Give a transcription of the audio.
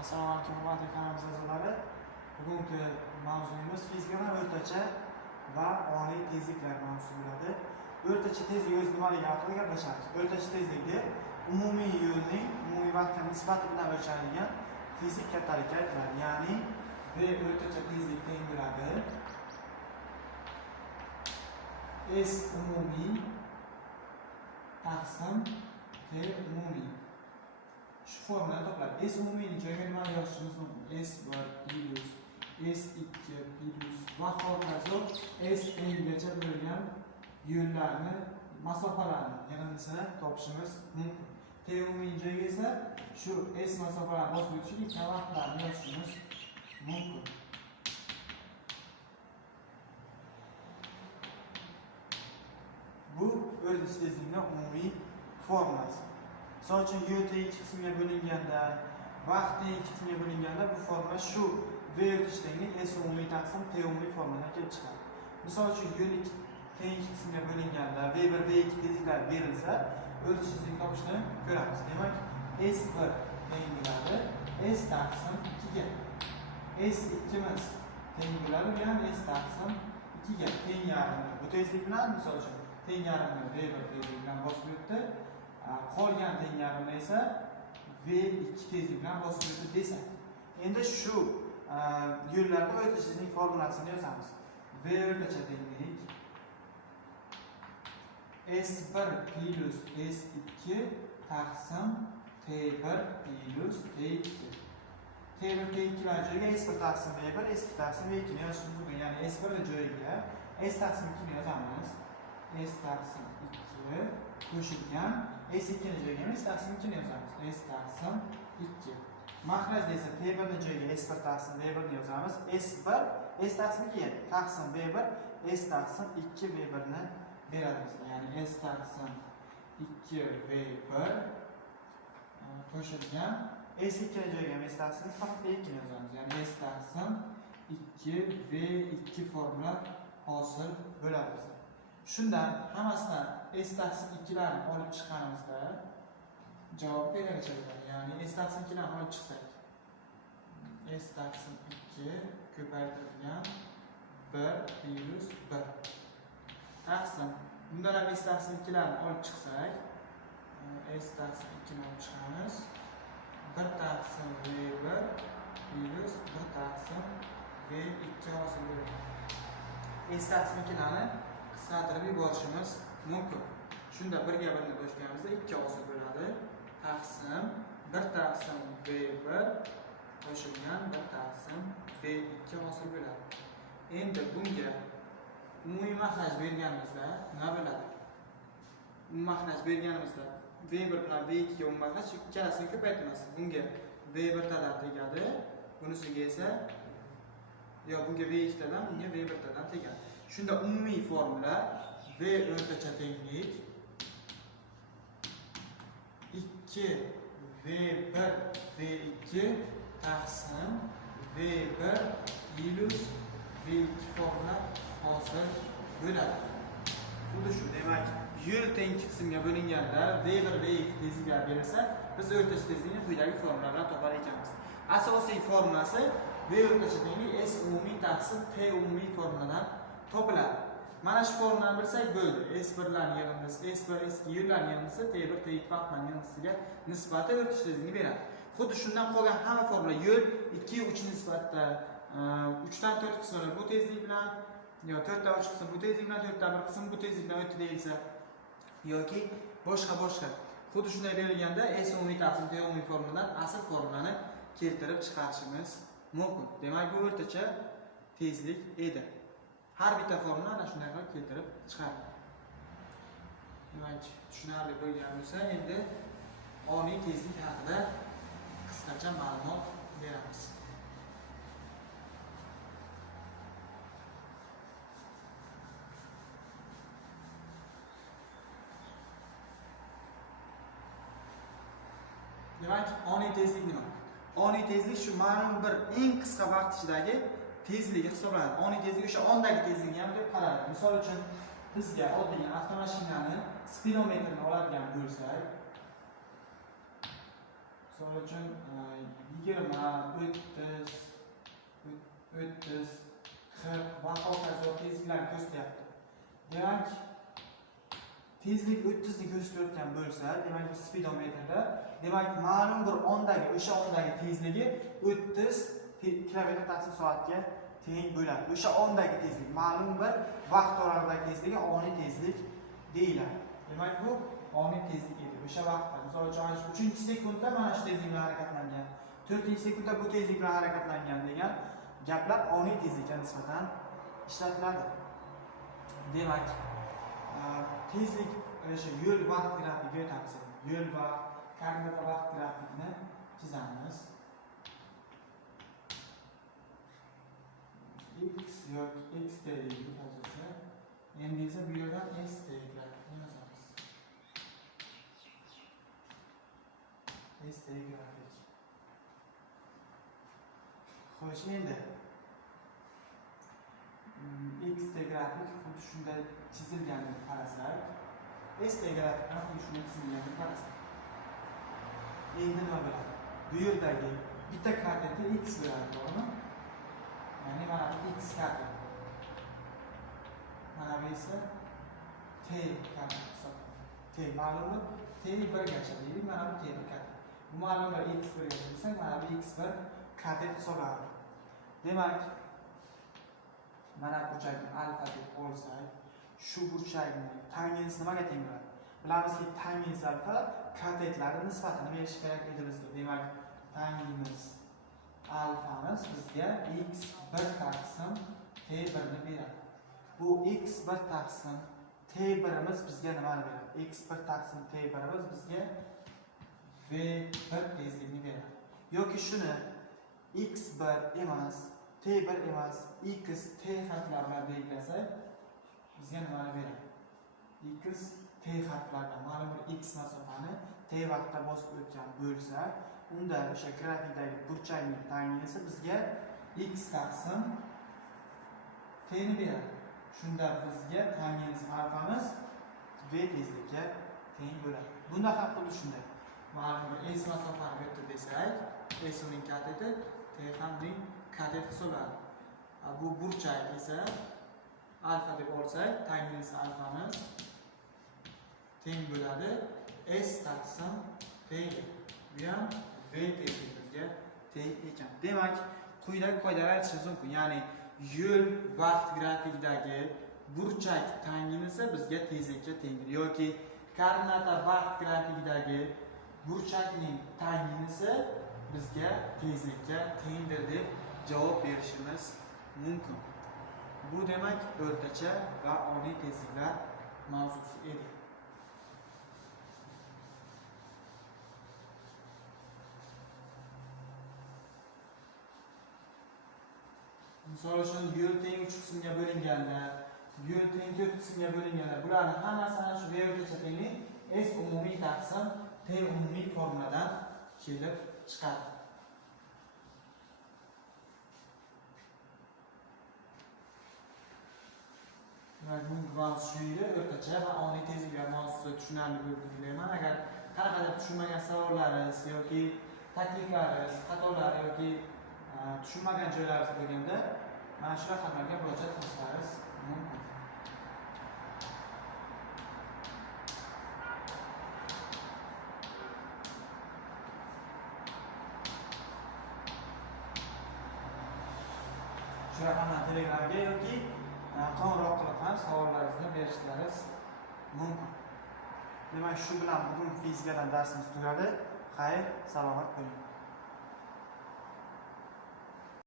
Assalomu alaykum hurmatli kanalimiz a'zolari. Bugungi mavzuyimiz fizikadan o'rtacha va oliy tezliklar mavzusi bo'ladi. O'rtacha tezlik o'zi nimaligini haqida gaplashamiz. O'rtacha tezlikni umumiy yo'lning umumiy vaqtga nisbati bilan o'lchanadigan fizik kattalikka aytiladi. Ya'ni v o'rtacha tezlik teng bo'ladi s umumiy taqsim t umumiy shu formulani to'plab s umumiyni joyiga nimani yozishimiz mumkin s bir plyus s ikki plyus va hokazo s n'gacha bo'lgan yo'llarni masofalarni yig'indisini topishimiz mumkin t umumiy joyiga esa shu s masofalarni bosib o'tish ikkita vaqtlarni yozishimiz mumkin bu o'rnish tezlikni umumiy formulasi misol uchun yo'l ikki qismga bo'linganda vaqt ikki qismga bo'linganda bu forma shu v o'rnish s umumiy taqsim t umumiy formadan kelib chiqadi. Misol uchun yo'l teng ikki qismga bo'linganda v bir v ikki tezliklar berilsa o'rnish topishni ko'ramiz. Demak s bir teng bo'ladi s taqsim ikkiga. S ikkimiz teng bo'ladi bu ham s taqsim ikkiga. Teng yarmi bu tezlik bilan misol uchun teng yarimni v bir tezlik bilan bosib o'tdi qolgan teng yarimni esa v ikki tezlik bilan bosib o'tib desak endi shu e, yo'llarda o'rtacha formulasini yozamiz. V o'rtacha tenglik s bir plyus s ikki taqsim t bir plyus t ikki. T bir t ikkilar joyiga s bir taqsim v bir s ikki taqsim v ikkini yozishimiz mumkin. Ya'ni s birni joyiga s taqsim ikkini yozamiz. S taqsim ikki qo'shilgan s ikkini joyiga ham s taqsim ikkini yozamiz s taqsim ikki maxrajda esa t birni joyiga s bir taqsim v birni yozamiz s bir s taqsim ikki taqsim v bir s taqsim ikki v birni beradi bizga ya'ni s taqsim ikki v bir qo'shilgan s ikkini joyiga ham s taqsim faqat v ikkini yozamiz ya'ni s taqsim ikki v ikki formula hosil bo'ladi bizda shundan hammasidan s taqsim ikkilarni olib chiqqanimizda javob quyidagicha bo'ladi ya'ni s taqsim ikkilarni olib chiqsak s taqsim ikki ko'paytirilgan bir plyus bir. Taqsim bundan ham s taqsim ikkilarni olib chiqsak e, s taqsim ikkini olib chiqamiz. Bir taqsim v bir plyus bir taqsim v ikki hosil bo'ladi. S taqsim ikkilarni qisqartirib yuborishimiz mumkin. Shunda birga birni qo'shganimizda ikki ozi bo'ladi. Taqsim bir taqsim v bir qo'shilgan bir taqsim v ikki ozi bo'ladi. Endi bunga umumiy maxraj berganimizda nima bo'ladi? Umumiy maxraj berganimizda v bir bilan v ikkiga umumiy maxraj ikkalasini ko'paytiramiz bunga v birtadan tegadi. Bunisiga esa yo bunga v ikkitadan bunga v birtadan tegadi. Shunda umumiy formula v o'rtacha tenglik 2 v 1 v 2 taqsim v 1 plyus v 2 formula hosil bo'ladi xuddi shu demak yo'l teng ikki qismga bo'linganda v 1 v 2 tezliklar berilsa biz o'rtacha tezlikni quyidagi formula bilan topar ekanmiz asosiy formulasi v o'rtacha tenglik s umumiy taqsim t umumiy formuladan topiladi. Mana shu formulani bilsak bo'ldi. S birlarni yig'indisi s bir s ikki yo'llarni yig'indisi t bir t ikki vaqtlarni yig'indisiga nisbati o'rtacha tezligini beradi. Xuddi shundan qolgan hamma formula yo'l ikki uch nisbatda e, uchdan to'rt qismini bu tezlik bilan yo to'rtdan uch qism bu tezlik bilan to'rtdan bir qism bu tezlik bilan o'tdi deyilsa yoki boshqa boshqa. Xuddi shunday berilganda s umumiy taqsim t umumiy formuladan asl formulani keltirib chiqarishimiz mumkin. Demak bu o'rtacha tezlik edi. Har bitta formula ana shunday qilib keltirib chiqardi. Demak tushunarli bo'lgan bo'lsa endi oliy tezlik haqida qisqacha ma'lumot beramiz. Demak oniy tezlik nima? Oniy tezlik shu ma'lum bir eng qisqa vaqt ichidagi tezligi hisoblanadi. Oniy tezligi o'sha ondagi tezlikni ham deb qaraladi misol uchun bizga oddiy avtomashinani spidometrini oladigan bo'lsak misol uchun e, yigirma o'ttiz o'ttiz qirq va hokazo tezliklarni ko'rsatyapti. Demak tezlik o'ttizni ko'rsatayotgan bo'lsa demak bu spidometrda demak ma'lum bir ondagi o'sha ondagi tezligi o'ttiz kilometr taqsim soatga teng bo'ladi. O'sha ondagi tezlik ma'lum bir vaqt oralig'idagi tezligi oniy tezlik deyiladi. Demak bu oniy tezlik edi o'sha vaqtda. Misol uchun uchinchi sekundda mana shu tezlik bilan harakatlangan to'rtinchi sekundda bu tezlik bilan harakatlangan degan gaplar oniy tezlikka nisbatan ishlatiladi. Demak tezlik o'sha yo'l vaqt o'tamiz yo'l va koordinata vaqt grafikini chizamiz yoki x hozircha endi esa bu yerdan s grafik yozamiz s grafik xo'sh endi x grafik xuddi shunday chizilganini qarasak s grafik ham xuddi shunday chizilganini qarasak endi nima bo'ladi bu yerdagi bitta x bo'ladi to'g'rimi ya'ni mana bu x koordinata mana bu esa t koordinata hisoblanadi t ma'lummi? T birgacha deylik mana bu t bir koordinata bu ma'lum x birgacha desak mana bu x bir koordinata hisoblanadi. Demak mana burchakni alfa deb olsak shu burchakni tangens nimaga teng bo'ladi bilamizki tangens alfa katetlari nisbatini berishi kerak edi bizga. Demak tangens alfamiz bizga x bir taqsim t birni beradi. Bu x bir taqsim t birimiz bizga nimani beradi? X bir taqsim t birimiz bizga v bir tezligini beradi. Yoki shuni x bir emas t bir emas x t harflar bilan belgilasak bizga nimani beradi? X t harflar bilan ma'lum bir x masofani t vaqtda bosib o'tgan bo'lsa unda o'sha grafikdagi burchakning tangensi bizga x taqsim t beradi. Shunda bizga tangens alfamiz v tezlikka teng bo'ladi. Bunda ham xuddi shunday mana s masofani o'tdi desak s uning kateti t ham uning katet hisoblanadi. Bu burchak esa alfa deb olsak tangens alfamiz teng bo'ladi. S taqsim t bu ham v tezligimizga teng ekan demak quyidagi qoidalar aytishimiz mumkin ya'ni yo'l vaqt grafikidagi burchak tanginisi bizga tezlikka tengdir. Yoki koordinata vaqt grafikidagi burchakning tanginisi bizga tezlikka tengdir deb javob berishimiz mumkin. Bu demak o'rtacha va oliy tezliklar mavzusi edi. Misol uchun yo'l teng uch qismga bo'linganlar yo'l to'rt qismga bo'linganlar. Bularni hammasi ana shu v o'rtacha tenglik s umumiy taqsim t umumiy formuladan kelib chiqadi. Demak bugungi mavzu shu o'rtacha va oniy tezliklar mavzusi tushunarli bo'lib deb o'ylayman agar qanaqadir tushunmagan savollaringiz yoki takliflaringiz xatolari yoki tushunmagan joylaringiz bo'lganda mana shu raqamlarga murojaat qilishlaringiz mumkin. Shu raqamdan telegramga yoki qo'ng'iroq qilib ham savollaringizni berishlaringiz mumkin. Demak shu bilan bugun fizikadan darsimiz tugadi. Xayr salomat bo'ling.